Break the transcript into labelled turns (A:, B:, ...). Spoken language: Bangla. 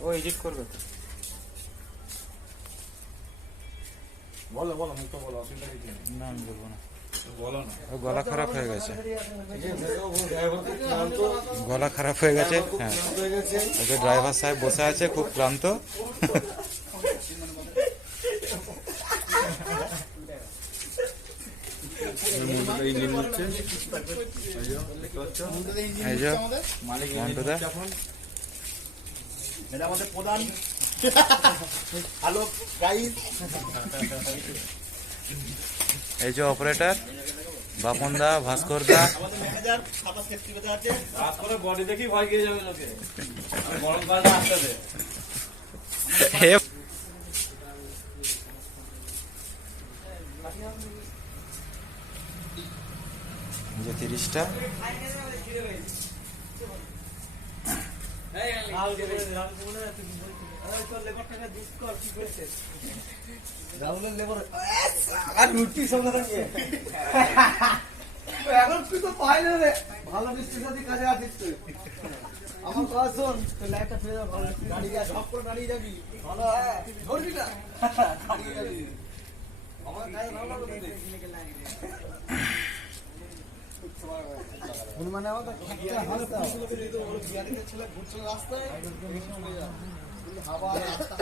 A: ও এডিট করবে তো।
B: বলো বলো মুক্ত বলো অসুবিধা কিছু
A: না আমি বলব না।
B: বলো না।
A: ও গলা খারাপ হয়ে গেছে।
B: ড্রাইভার খুব ক্লান্ত
A: গলা খারাপ হয়ে গেছে হ্যাঁ।
B: হয়ে।
A: যে ড্রাইভার সাহেব বসে আছে খুব ক্লান্ত।
B: ইঞ্জিন হচ্ছে মালিক
C: এটা আমাদের প্রধান। আলোক গাইড
A: এই যে অপারেটর বাপন দা ভাস্কর দা।
B: বডি দেখি ভয় খেয়ে যাবে লোকে। গরম আসতে দে।
A: যে তিরিশটা।
C: এখন তুই তো পাই না রে ভালো মিস্ত্রির সাথে কাজে আছিস তুই আমার কথা শোন তুই ভালো দাঁড়িয়ে যা সব করে দাঁড়িয়ে যাবি ভালো হ্যাঁ মানে আমাদের রাস্তায়। হাওয়া রাস্তা